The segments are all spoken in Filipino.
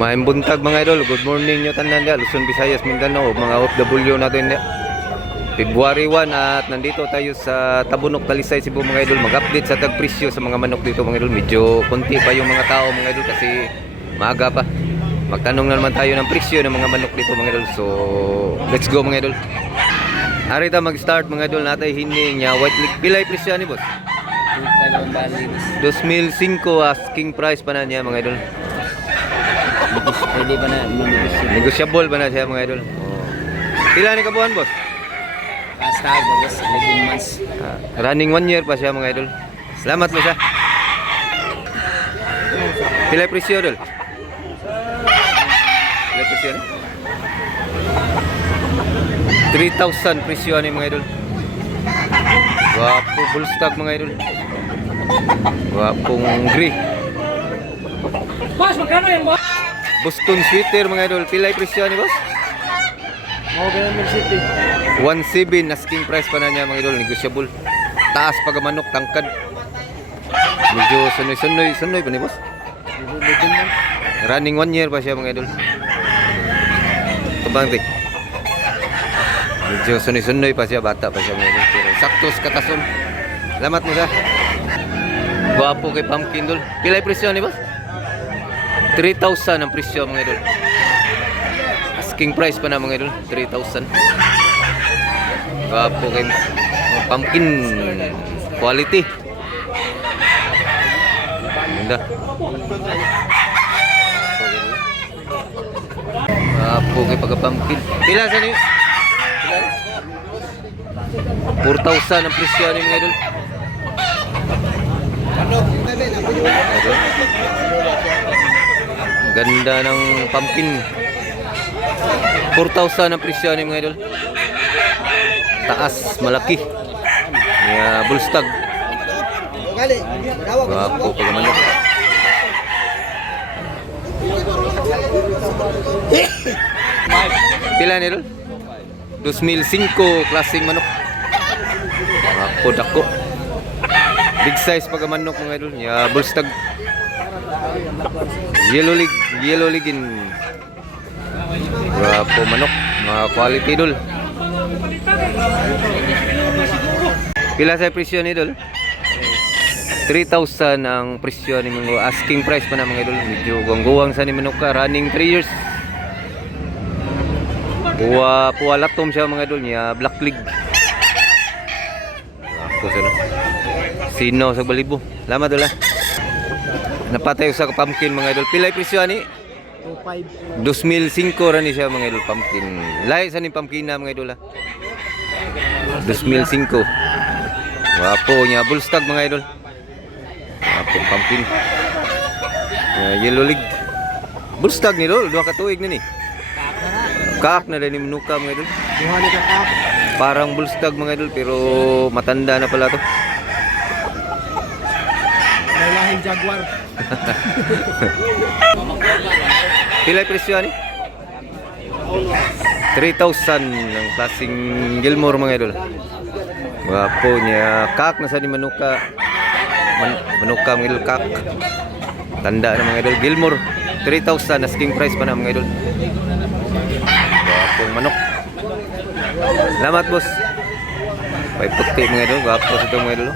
Maayong buntag mga idol, good morning nyo tanan dia, Luzon, Visayas, Mindanao, mga OFW natin dia. February 1 at nandito tayo sa Tabunok, Talisay, Cebu mga idol. Mag-update sa tagpresyo sa mga manok dito mga idol. Medyo konti pa yung mga tao mga idol kasi maaga pa. Magtanong na naman tayo ng presyo ng mga manok dito mga idol. So, let's go mga idol. Arita mag-start mga idol natin hining niya white leg. Pilay presyo ni boss? 2005 asking price pa na niya mga idol. Pwede ba na Negotiable ba na siya mga idol? Pila ni kabuhan boss? start boss 11 months. Running 1 year pa siya mga idol. Salamat mo siya. Pila presyo idol? Pila presyo ni? 3,000 presyo ni mga idol. Wapo bull stock mga idol. Wapong gray. Boss, magkano yan boss? Boston sweater mga idol. Pila presyo ni boss? Morgan City. 1.7 asking price pa na niya mga idol, negotiable. Taas pag manok, tangkad. Medyo sunoy pa ni boss. Running 1 year pa siya mga idol. Kabangtik. Medyo sunoy pa siya, bata pa siya mga idol. Pero saktos katason. Salamat mo sa. Guwapo kay pumpkin dol. Pilay presyo ni boss? 3,000 ang presyo mga idol. Asking price pa na mga idol, 3,000. Guwapo kay pumpkin quality. Ganda. Guwapo kay pagka-pumpkin. Pila sa ni? 4,000 ang presyo ni mga idol. Ganda ng pumpkin. 4,000 ang presyo ni mga idol. Taas, malaki. Bullstag. Wapo pag manok. Pila ni idol? 2005 klaseng manok. Wapo dako. Big size pag manok mga idol. Bullstag. Yellow leg in. Wapo manok, mga quality dol. Pila sa presyo ni dol? 3,000 ang presyo ni mga asking price pa na mga idol. Medyo guwang-guwang sa ni manok ka, running 3 years. Puwalatom siya mga idol niya, black leg. Ako sana. Sino sa balibo. Salamat dol. Napatay sa pumpkin mga idol. Pila presyo ni? 2005 ra ni siya mga idol pumpkin. Lahi sa ni pumpkin na mga idol. 2005. Wapo niya bullstag mga idol. Wapo pumpkin. Yellow leg. Bullstag ni dol, duha ka tuig na ni. Kak na rin ni manuka mga idol. Parang bullstag mga idol pero matanda na pala to. Lahing Jaguar. Pila presyo ni? 3,000 ng klaseng Gilmore mga idol. Wapo niya. Kak na sa ni manuka. Manuka mga idol, kak. Tanda na mga idol. Gilmore 3,000 asking price pa na mga idol. Wapong manok. Salamat boss. Pay puti mga idol. Wapo sa ito mga idol.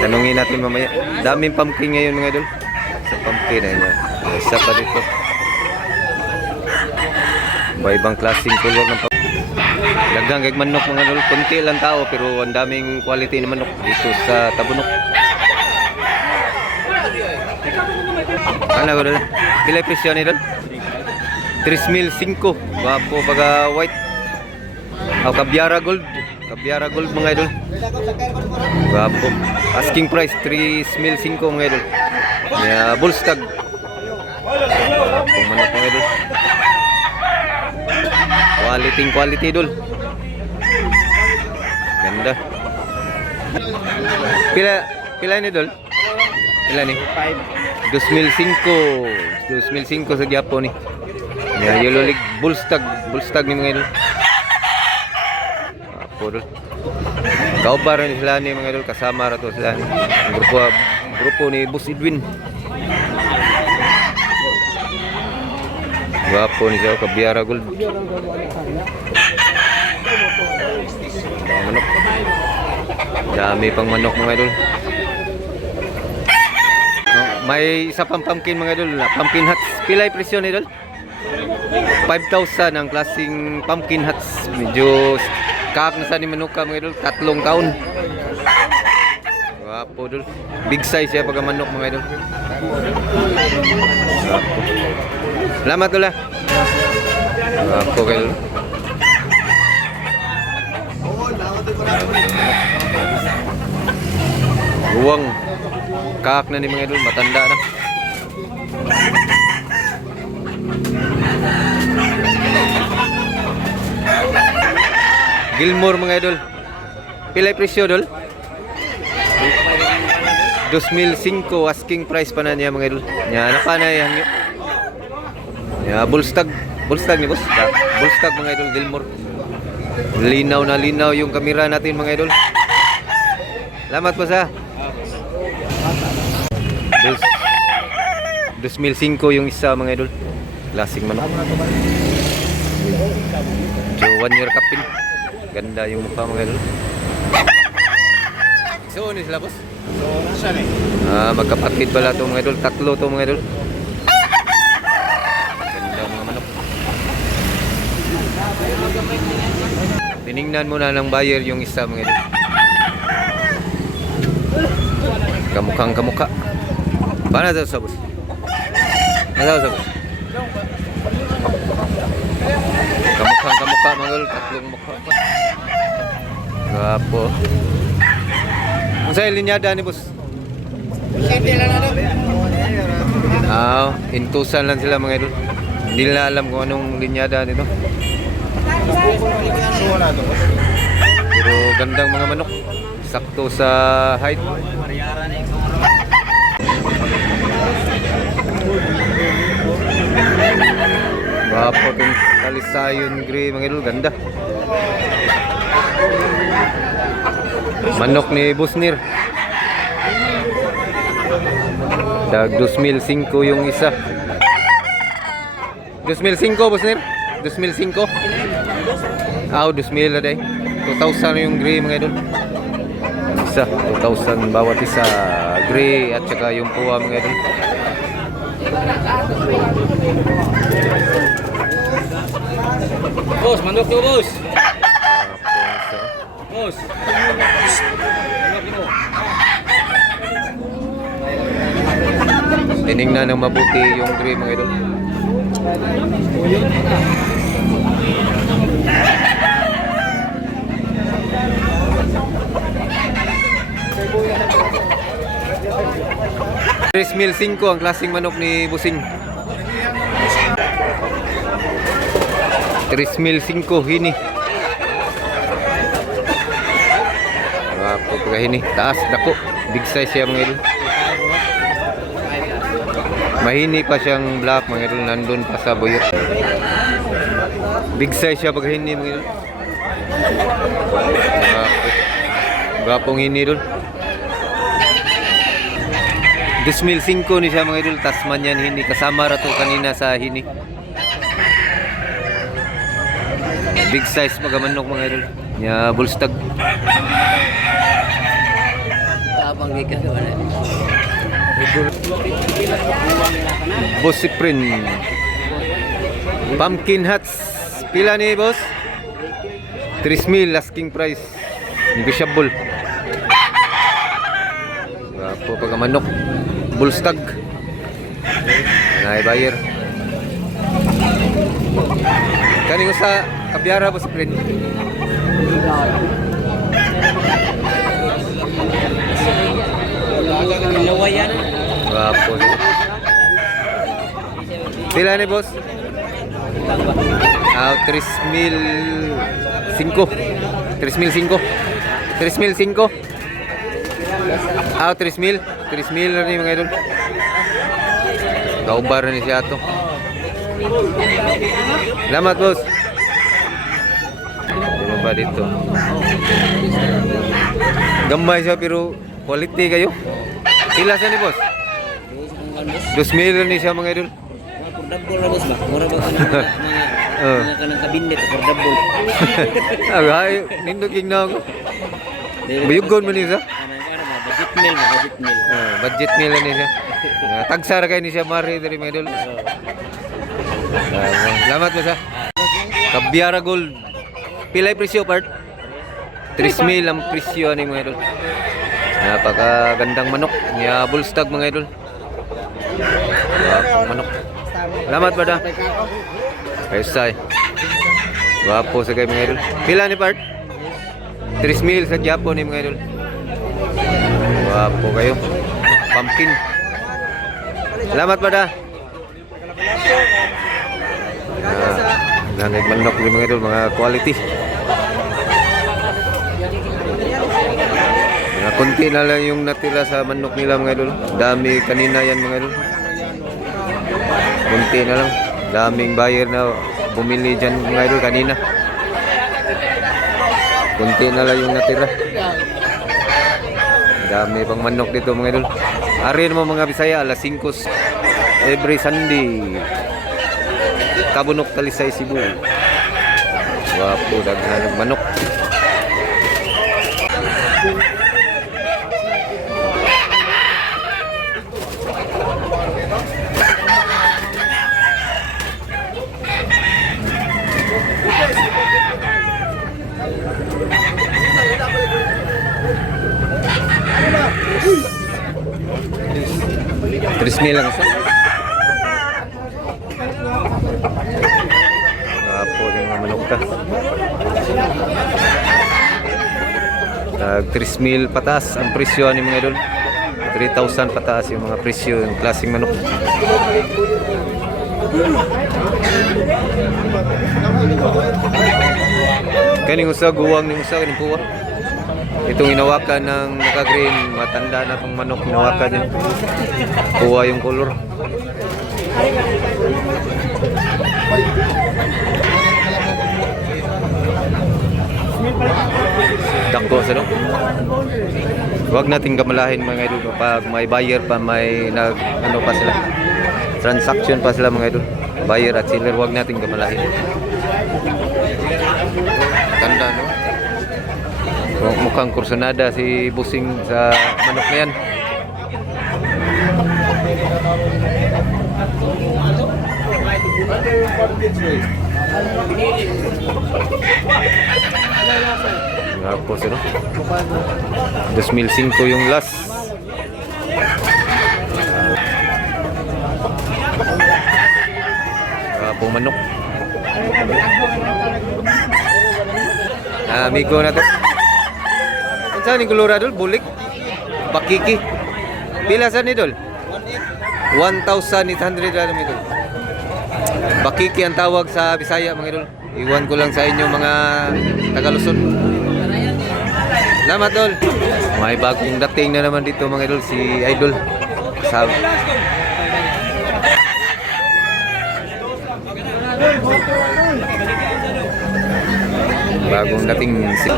Tanungin natin mamaya. Daming pumpkin ngayon mga idol. Sa pumpkin na yan. Isa pa dito. Ibang klaseng color ng pumpkin. Dagang kay manok mga idol. Kunti lang tao pero ang daming quality ng manok dito sa Tabunok. Ano ko doon? Pilay presyo ni doon? 3,500. Wapo baga white. Kabyara gold. Kabyara gold mga idol. Wapo. Asking price 3,500 mga idol. Bullstag. Wapong manok mga idol. Quality idol. Ganda. Pila ni idol? Pila ni? 2005 sa Japan ni. Yellow leg bullstag ni mga idol. Wapo idol. Kaubar ni sila ni mga idol, kasama ra to sila ni grupo ni Boss Edwin. Gwapo ni siya, kabiara gold. Manok. Dami pang manok mga idol. No, may isa pang pumpkin mga idol, pumpkin hats. Pila yung presyo ni idol? 5,000 ang klaseng pumpkin hats. Medyo kaak na sa ni manuka mga idol, 3 taon. Gwapo idol. Big size siya pagka manok mga idol. Gwapo. Salamat idol ah. Gwapo kayo idol. Ruwang kaak na ni mga idol, matanda na. Gilmore mga idol. Pilay presyo dol? 2005 asking price pa na niya mga idol. Nya na pa na yan. Ya Bullstag ni boss. Bullstag mga idol Gilmore. Linaw na linaw yung kamera natin mga idol. Salamat po sa 2005 yung isa mga idol. Klaseng manok. So 1 year kapin. Ganda yung mukha mga idol. So ni sila boss? So, nasa ni? Magkapatid pala ito mga idol. 3 to mga idol. Ganda mga manok. Tiningnan muna ng buyer yung isa mga idol. Kamukhang kamukha. Paano daw sa boss? Ano daw sa boss? Kamukhang kamukha mga idol. 3 mukha. Gwapo. Kung sa'yo linyada ni boss? Hindi lang na Intusan lang sila mga idol. Hindi nila alam kung anong linyada nito. Pero gandang mga manok. Sakto sa height. Gwapo itong Kalisayon gray mga idol. Ganda. Manok ni Busnir. Dag 2005 yung isa. 2005 Busnir? 2005? 2000 na day. 2,000 yung gray mga idol. Isa, 2,000 bawat isa. Gray at saka yung puwa mga idol. Boss, manok to boss. Boss. Tinignan ng mabuti yung gray mga idol. Tres mil 5 ang klaseng manok ni Busing. 3,005 hini. Pagka hini, taas, dako. Big size siya mga idol. Mahini pa siyang black mga idol, nandun pa sa buyot. Big size siya pagka hini mga idol. Gapong hini idol. 2005 ni siya mga idol, Tasmanian hini. Kasama rato kanina sa hini. Big size mga manok mga idol. Nya Bullstag. Abang di ka wala. Bossiprin. Pumpkin hats. Pila ni boss? 3,000 asking price. Negotiable. Gapo pag manok. Bullstag. Nay buyer. Kani ko sa kabyara Bossiprin. Nawayan. Gapo. Pila ni boss? 3,005. 3,005. 3,005. 3,000. 3,000 na ni mga idol. Kaubar na ni siya ito. Salamat boss. Ano ba dito? Gambay siya pero quality kayo. Pila siya ni boss? 2,000 ni siya mga idol. Affordable na boss ba? Mura ba ka ng mga kanang kabinet, affordable. Ay, nindot king na ako. Bayugon mo niya sa? Ano ba? Budget meal ba? Budget meal. Budget meal na niya. Tagsara kayo ni siya Mari dari mga idol. Salamat mo sa. Kabyara Gold. Pilay presyo part? 3,000 ang presyo ni mga idol. Napakagandang manok. Niya Bullstag mga idol. Manok. Salamat ba da? Ayosay. Wapo sa kayo mga idol. Pila ni part? 3,000 sa Japon ni mga idol. Wapo kayo. Pumpkin. Salamat ba da? Langit manok ni mga idol, mga quality. Konti na lang yung natira sa manok nila mga idol. Dami kanina yan mga idol. Konti na lang. Daming buyer na bumili dyan mga idol kanina. Konti na lang yung natira. Dami pang manok dito mga idol. Arin mo mga Bisaya, alas 5 every Sunday. Tabunok Talisay, Cebu. Wapo, daghan ng manok. Trismil lang isa. Apo yung mga manok ka. Tag 3,000 pataas ang presyo ni mga idol. 3,000 pataas yung mga presyo ng klaseng manok. Kaning usa guwang ning usa kaning puwa. Itong inawakan ng naka-green, matanda na itong manok, inawakan niya. Kuha yung color. Dako sa no? Huwag nating gamalahin mga idol. Pag may buyer pa, may ano pa sila. Transaction pa sila mga idol. Buyer at seller, huwag nating gamalahin. Tanda no? Mukhang kursunada si Busing sa manok na yan. Tapos ano? 2005 yung last. Pong manok. Amigo na to. Saan ni Colorado? Bulik? Bakiki? Pila sa ni Dol? 1,800 ano mga idol. Bakiki ang tawag sa Bisaya mga idol. Iwan ko lang sa inyo mga Taga-Luzon. Salamat Dol. May bagong dating na naman dito mga idol, si Idol. Bagong dating si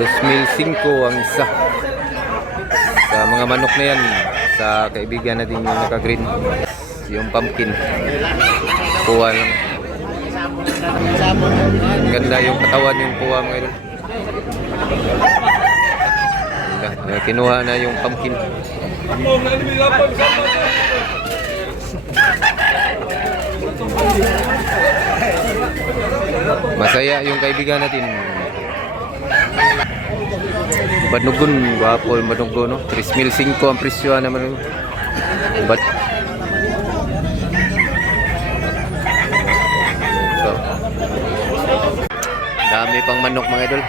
2005 ang isa sa mga manok na yan, sa kaibigan natin yung naka-green, yung pumpkin. Kuha lang. Ganda yung katawan yung kuha mga idol. Kinuha na yung pumpkin. Masaya yung kaibigan natin. Banugon, guwapo yung banugon, no? 3,500 ang presyo naman. So, dami pang manok mga idol.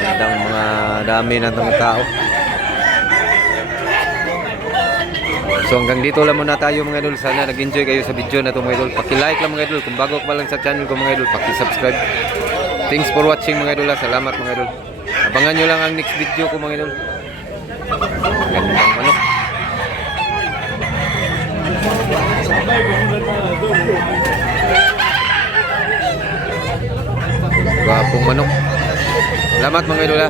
Gandang mga dami na itong tao. So hanggang dito lang muna tayo mga idol. Sana nag-enjoy kayo sa video na ito mga idol. Paki-like lang mga idol. Kung bago ka pa lang sa channel ko mga idol, paki-subscribe. Thanks for watching mga idol. Salamat mga idol. Abangan nyo lang ang next video ko mga idol. Gandang manok. Gwapong manok. Salamat mga idol ha.